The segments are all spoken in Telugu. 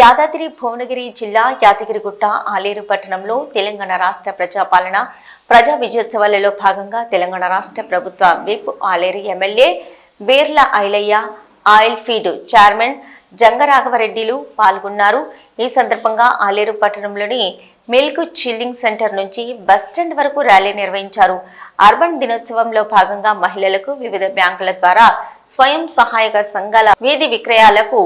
యాదాద్రి భువనగిరి జిల్లా యాదగిరిగుట్ట ఆలేరు పట్టణంలో తెలంగాణ రాష్ట్ర ప్రజాపాలన ప్రజా విజయోత్సవాలలో భాగంగా తెలంగాణ రాష్ట్ర ప్రభుత్వ whip Aler MLA Beerla Ailaiah oil feed chairman జంగరాఘవరెడ్డిలు పాల్గొన్నారు. ఈ సందర్భంగా ఆలేరు పట్టణంలోని మిల్క్ చిల్లింగ్ సెంటర్ నుంచి బస్టాండ్ వరకు ర్యాలీ నిర్వహించారు. అర్బన్ దినోత్సవంలో భాగంగా మహిళలకు వివిధ బ్యాంకుల ద్వారా స్వయం సహాయక సంఘాల వీధి విక్రయాలకు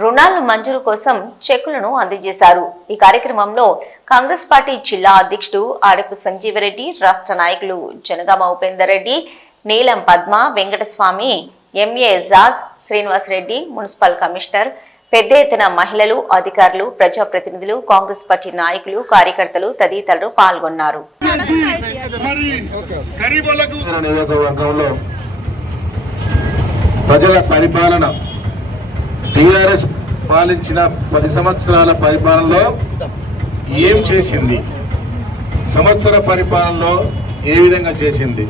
రుణాలు మంజూరు కోసం చెక్కులను అందజేశారు. ఈ కార్యక్రమంలో కాంగ్రెస్ పార్టీ జిల్లా అధ్యక్షుడు ఆడపు సంజీవరెడ్డి రాష్ట్ర నాయకులు జనగామ ఉపేందర్ రెడ్డి నీలం పద్మ వెంకటస్వామి ఎంఏ జాజ్ శ్రీనివాసరెడ్డి మున్సిపల్ కమిషనర్ పెద్ద ఎత్తున మహిళలు అధికారులు ప్రజాప్రతినిధులు కాంగ్రెస్ పార్టీ నాయకులు కార్యకర్తలు తదితరులు పాల్గొన్నారు. ప్రజల పరిపాలన టిఆర్ఎస్ పాలించిన పది సంవత్సరాల పరిపాలనలో ఏం చేసింది? సంవత్సర పరిపాలనలో ఏ విధంగా చేసింది?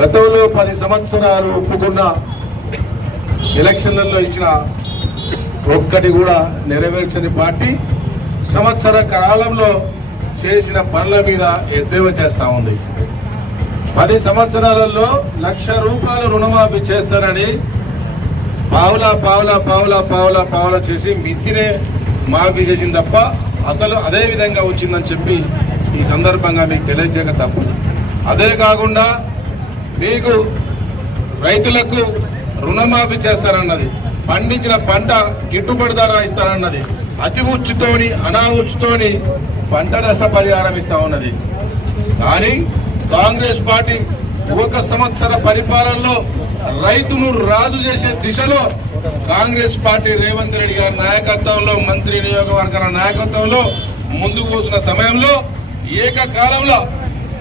గతంలో పది సంవత్సరాలు ఒప్పుకున్న ఎలక్షన్లలో ఇచ్చిన ఒక్కటి కూడా నెరవేర్చని పార్టీ సంవత్సర కాలంలో చేసిన పనుల మీద ఎద్దేవా చేస్తూ ఉంది. పది సంవత్సరాలలో లక్ష రూపాయలు రుణమాఫీ చేస్తారని పావులా పావులా పావులా పావులా పావులా చేసి మితినే మాఫీ చేసింది తప్ప అసలు అదే విధంగా వచ్చిందని చెప్పి ఈ సందర్భంగా మీకు తెలియజేయక తప్పదు. అదే కాకుండా మీకు రైతులకు రుణమాఫీ చేస్తారన్నది పండించిన పంట గిట్టుబడి ధర ఇస్తారన్నది అతి ఉచ్చుతోని అనావుచ్చుతోని పంట నష్ట పరిహారం ఇస్తా ఉన్నది. కానీ కాంగ్రెస్ పార్టీ ఒక సంవత్సర పరిపాలనలో రైతును రాజు చేసే దిశలో కాంగ్రెస్ పార్టీ రేవంత్ రెడ్డి గారి నాయకత్వంలో మంత్రి నియోగవర్గాల నాయకత్వంలో ముందుకు పోతున్న సమయంలో ఏకకాలంలో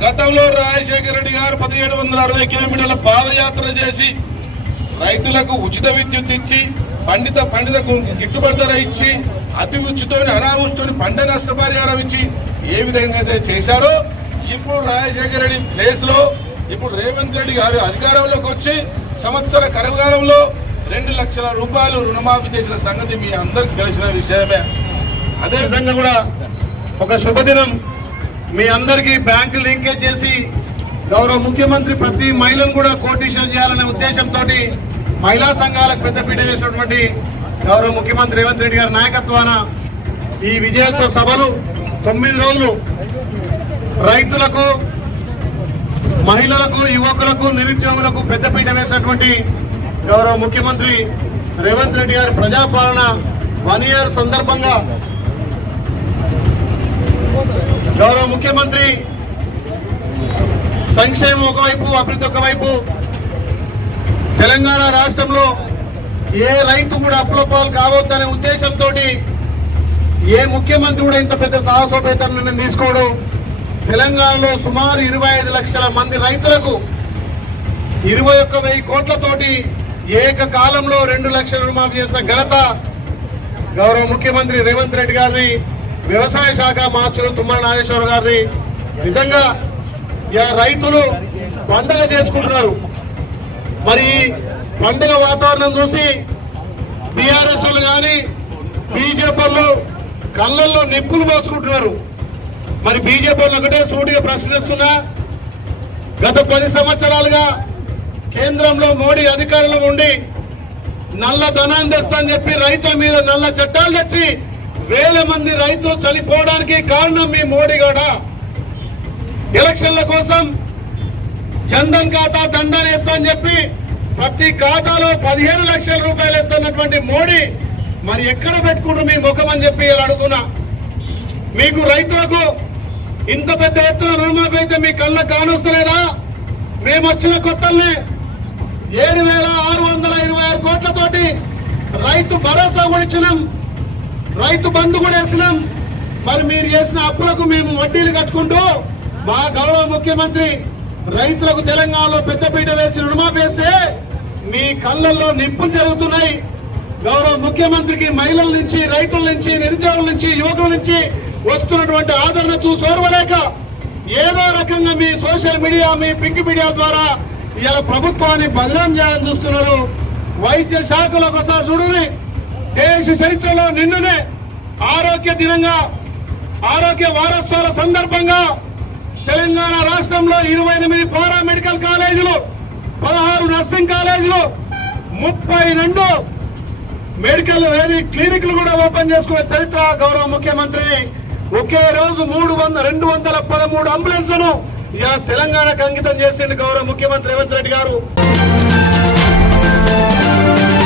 గతంలో రాజశేఖర రెడ్డి గారు పదిహేడు వందల అరవై కిలోమీటర్ల పాదయాత్ర చేసి రైతులకు ఉచిత విద్యుత్ ఇచ్చి పండిత పండితకు గిట్టుబడి ధర ఇచ్చి అతి అనావృష్టితోని పంట నష్టపరిహారం ఇచ్చి ఏ విధంగా అయితే చేశారో ఇప్పుడు రాజశేఖర రెడ్డి ప్లేస్లో ఇప్పుడు రేవంత్ రెడ్డి గారు అధికారంలోకి వచ్చి సంవత్సర కరకాలంలో రెండు లక్షల రూపాయలు రుణమాఫీ చేసిన సంగతి మీ అందరికి తెలిసిన విషయమే. అదే విధంగా కూడా ఒక శుభదినం మీ అందరికీ బ్యాంకు లింకేజ్ చేసి గౌరవ ముఖ్యమంత్రి ప్రతి మహిళను కూడా కోటీశ్వరం చేయాలనే ఉద్దేశంతో మహిళా సంఘాలకు పెద్దపీట వేసినటువంటి గౌరవ ముఖ్యమంత్రి రేవంత్ రెడ్డి గారి నాయకత్వాన ఈ విజయోత్సవ సభలు తొమ్మిది రోజులు. రైతులకు మహిళలకు యువకులకు నిరుద్యోగులకు పెద్దపీట వేసినటువంటి గౌరవ ముఖ్యమంత్రి రేవంత్ రెడ్డి గారి ప్రజాపాలన వన్ ఇయర్ సందర్భంగా గౌరవ ముఖ్యమంత్రి సంక్షేమం ఒకవైపు అభివృద్ధి ఒకవైపు తెలంగాణ రాష్ట్రంలో ఏ రైతు కూడా అప్లపాలు కావద్దనే ఉద్దేశంతో ఏ ముఖ్యమంత్రి కూడా ఇంత పెద్ద సాహసోపేతం తీసుకోవడం తెలంగాణలో సుమారు ఇరవై ఐదు లక్షల మంది రైతులకు ఇరవై ఒక్క వెయ్యి కోట్లతోటి ఏకకాలంలో రెండు లక్షల రుణమాఫీ చేసిన ఘనత గౌరవ ముఖ్యమంత్రి రేవంత్ రెడ్డి గారిని వ్యవసాయ శాఖ మార్చులు తుమ్మల నాగేశ్వర గారిని నిజంగా రైతులు పండగ చేసుకుంటున్నారు. మరి పండగ వాతావరణం చూసి బీఆర్ఎస్ కానీ బీజేపీలు కళ్ళల్లో నిప్పులు పోసుకుంటున్నారు. మరి బీజేపీ వాళ్ళు ఒకటే సూటిగా ప్రశ్నిస్తున్నా గత పది సంవత్సరాలుగా కేంద్రంలో మోడీ అధికారంలో ఉండి నల్ల ధనాన్ని తెస్తా అని చెప్పి రైతుల మీద నల్ల చట్టాలు తెచ్చి వేల మంది రైతులు చనిపోవడానికి కారణం మీ మోడీ కూడా ఎలక్షన్ల కోసం జన్ధన్ ఖాతా దండాన్ని వేస్తా అని చెప్పి ప్రతి ఖాతాలో పదిహేను లక్షల రూపాయలు ఇస్తున్నటువంటి మోడీ మరి ఎక్కడ పెట్టుకుంటారు మీ ముఖం అని చెప్పి ఇలా అడుగుతున్నా. మీకు రైతులకు ఇంత పెద్ద ఎత్తున రుణమాఫీ అయితే మీ కళ్ళ కానొస్తలేదా? మేము వచ్చిన కొత్తల్ని ఏడు వేల ఆరు వందల ఇరవై ఆరు కోట్లతోటి రైతు భరోసా కూడా ఇచ్చినాం. రైతు బంధు కూడా వేసినాం. మరి మీరు చేసిన అప్పులకు మేము వడ్డీలు కట్టుకుంటూ మా గౌరవ ముఖ్యమంత్రి రైతులకు తెలంగాణలో పెద్దపీట వేసి రుణమాఫీ వేస్తే మీ కళ్ళల్లో నిప్పులు జరుగుతున్నాయి. గౌరవ ముఖ్యమంత్రికి మహిళల నుంచి రైతుల నుంచి నిరుద్యోగుల నుంచి యువకుల నుంచి వస్తున్నటువంటి ఆదరణ చూసోరవలేక ఏదో రకంగా మీ సోషల్ మీడియా మీ పింక్ మీడియా ద్వారా ఇలా ప్రభుత్వాన్ని బదనాం చేయాలని చూస్తున్నారు. వైద్య శాఖలో ఒకసారి చూడని దేశ చరిత్రలో నిన్ననే ఆరోగ్య దినంగా ఆరోగ్య వారోత్సవాల సందర్భంగా తెలంగాణ రాష్ట్రంలో ఇరవై ఎనిమిది పారామెడికల్ కాలేజీలు పదహారు నర్సింగ్ కాలేజీలు ముప్పై రెండు మెడికల్ వేది క్లినిక్లు కూడా ఓపెన్ చేసుకునే చరిత్ర గౌరవ ముఖ్యమంత్రి. ఒకే రోజు మూడు వంద రెండు వందల పదమూడు అంబులెన్స్లను ఇలా తెలంగాణకు అంకితం చేసిండు గౌరవ ముఖ్యమంత్రి రేవంత్ రెడ్డి గారు.